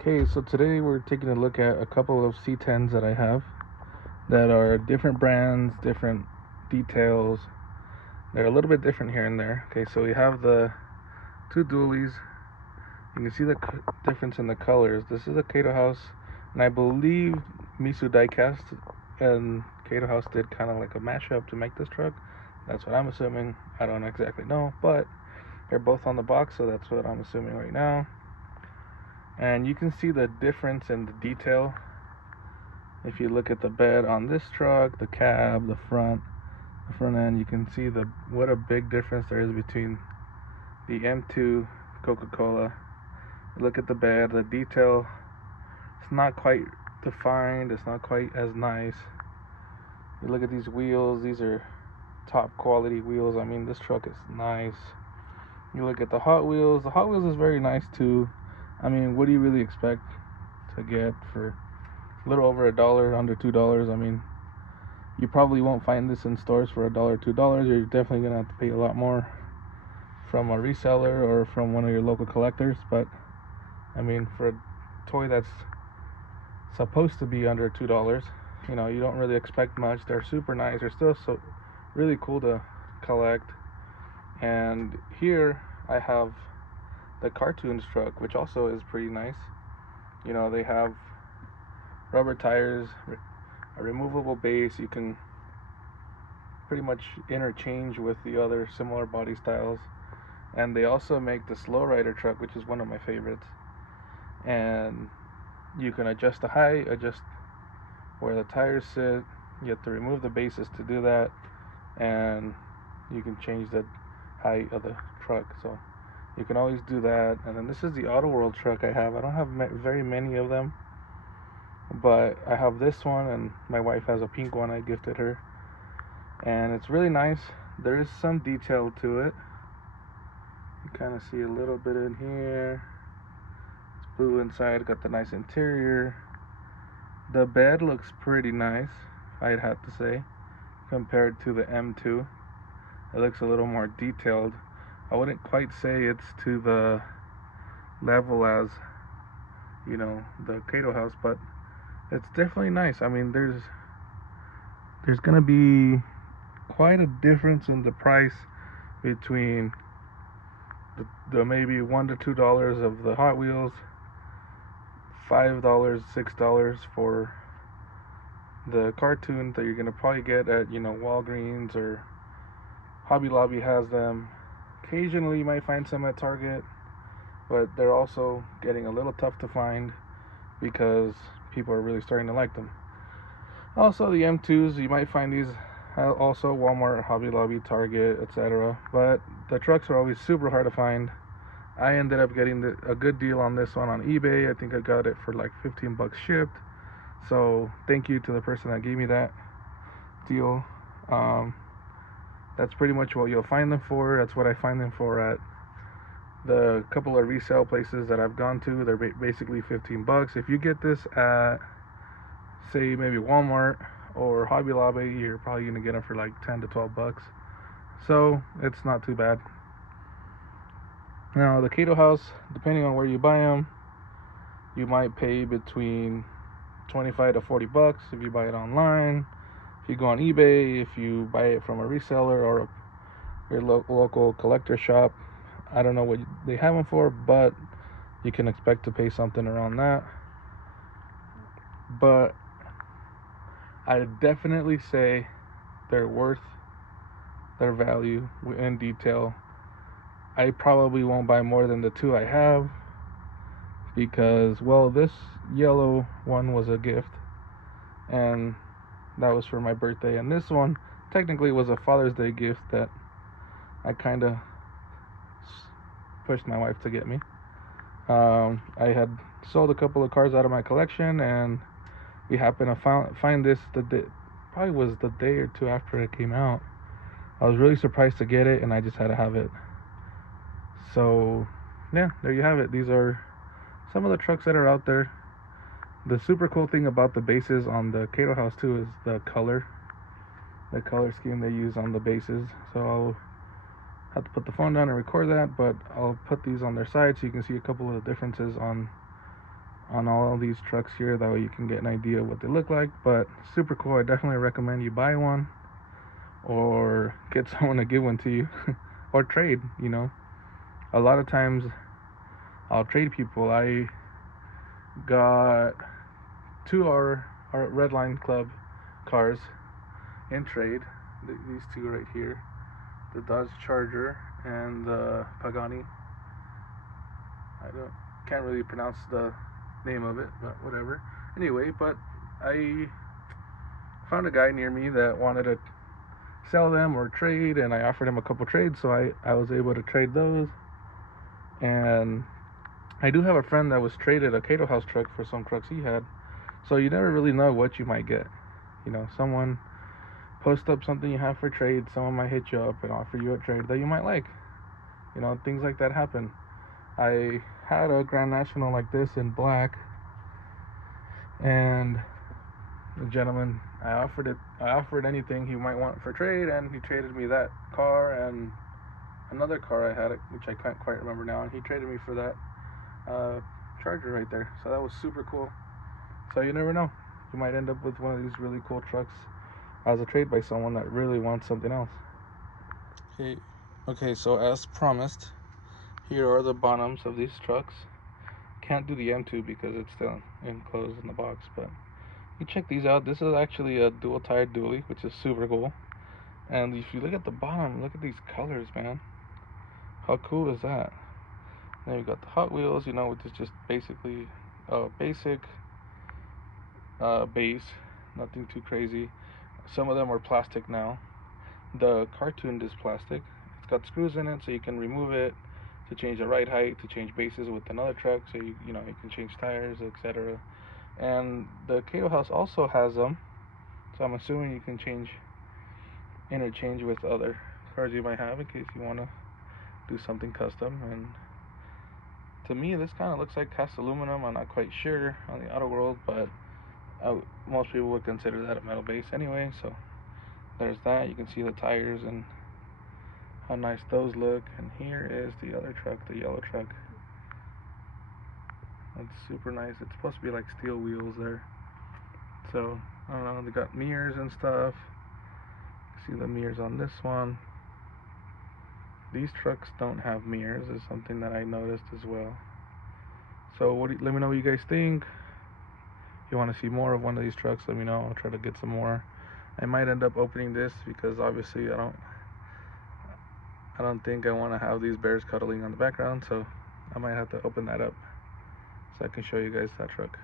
Okay, so today we're taking a look at a couple of C10s that I have that are different brands, different details. They're a little bit different here and there. Okay, so we have the two dualies. You can see the difference in the colors. This is a Kaido House, and I believe Misu Diecast and Kaido House did kind of like a mashup to make this truck. That's what I'm assuming. I don't exactly know, but they're both on the box, so that's what I'm assuming right now. And you can see the difference in the detail if you look at the bed on this truck, the cab, the front end. You can see what a big difference there is between the M2 Coca-Cola. Look at the bed, the detail. It's not quite defined. It's not quite as nice. You look at these wheels. These are top quality wheels. I mean, this truck is nice. You look at the Hot Wheels. The Hot Wheels is very nice too. I mean, what do you really expect to get for a little over $1, under $2? I mean, you probably won't find this in stores for $1, $2. You're definitely gonna have to pay a lot more from a reseller or from one of your local collectors. But I mean, for a toy that's supposed to be under $2, you know, you don't really expect much. They're super nice. They're still so really cool to collect. And here I have the CarTuned truck, which also is pretty nice. You know, they have rubber tires, a removable base. You can pretty much interchange with the other similar body styles. And they also make the Slow Rider truck, which is one of my favorites. And you can adjust the height, adjust where the tires sit. You have to remove the bases to do that, and you can change the height of the truck. So you can always do that. And then this is the Auto World truck I have. I don't have very many of them, but I have this one, and my wife has a pink one I gifted her, and it's really nice. There is some detail to it. You kind of see a little bit in here. It's blue inside, got the nice interior. The bed looks pretty nice, I'd have to say, compared to the M2. It looks a little more detailed. I wouldn't quite say it's to the level as, you know, the Kaido House, but it's definitely nice. I mean, there's gonna be quite a difference in the price between the maybe $1 to $2 of the Hot Wheels, $5, $6 for the CarTuned that you're gonna probably get at, you know, Walgreens or Hobby Lobby has them. Occasionally you might find some at Target, but they're also getting a little tough to find because people are really starting to like them. Also, the M2s, you might find these also Walmart, Hobby Lobby, Target, etc. But the trucks are always super hard to find. I ended up getting a good deal on this one on eBay. I think I got it for like 15 bucks shipped. So thank you to the person that gave me that deal. That's pretty much what you'll find them for. That's what I find them for at the couple of resale places that I've gone to. They're basically 15 bucks. If you get this at, say, maybe Walmart or Hobby Lobby, you're probably gonna get them for like 10 to 12 bucks. So it's not too bad. Now the Kaido House, depending on where you buy them, you might pay between 25 to 40 bucks if you buy it online. If you go on eBay, if you buy it from a reseller or your local collector shop, I don't know what they have them for, but you can expect to pay something around that. But I definitely say they're worth their value in detail. I probably won't buy more than the two I have because, well, this yellow one was a gift, and that was for my birthday, and this one technically was a Father's Day gift that I kind of pushed my wife to get me. I had sold a couple of cars out of my collection, and we happened to find this probably was the day or two after it came out. I was really surprised to get it, and I just had to have it. So yeah, there you have it. These are some of the trucks that are out there. The super cool thing about the bases on the Kaido House too is the color scheme they use on the bases. So I'll have to put the phone down and record that, but I'll put these on their side so you can see a couple of the differences on on all of these trucks here. That way you can get an idea of what they look like. But super cool. I definitely recommend you buy one or get someone to give one to you or trade. A lot of times I'll trade people. I got two our Red Line Club cars in trade. These two right here, the Dodge Charger and the Pagani. Can't really pronounce the name of it, but whatever. Anyway, but I found a guy near me that wanted to sell them or trade, and I offered him a couple trades, so I was able to trade those. And I do have a friend that was traded a Kaido House truck for some trucks he had, so you never really know what you might get. Someone post up something you have for trade, someone might hit you up and offer you a trade that you might like. Things like that happen. I had a Grand National like this in black, and the gentleman, I offered anything he might want for trade, and he traded me that car and another car I had, which I can't quite remember now, and he traded me for that Charger right there. So that was super cool. So you never know, you might end up with one of these really cool trucks as a trade by someone that really wants something else. Okay, so as promised, here are the bottoms of these trucks. Can't do the M2 because it's still enclosed in the box, but you check these out. This is actually a dual tired dually, which is super cool. And if you look at the bottom, look at these colors, man. How cool is that? Then you got the Hot Wheels, which is just basically a basic base, nothing too crazy. Some of them are plastic now. The CarTuned is plastic. It's got screws in it, so you can remove it to change the ride height, to change bases with another truck, so you can change tires, etc. And the Kaido House also has them, so I'm assuming you can interchange with other cars you might have in case you want to do something custom. And to me, this kind of looks like cast aluminum. I'm not quite sure on the auto world, but most people would consider that a metal base anyway. So there's that. You can see the tires and how nice those look. And here is the other truck, the yellow truck. That's super nice. It's supposed to be like steel wheels there. So I don't know, they got mirrors and stuff. See the mirrors on this one. These trucks don't have mirrors, is something that I noticed as well. So let me know what you guys think. If you want to see more of one of these trucks, let me know. I'll try to get some more. I might end up opening this because obviously I don't think I want to have these bears cuddling on the background, so I might have to open that up so I can show you guys that truck.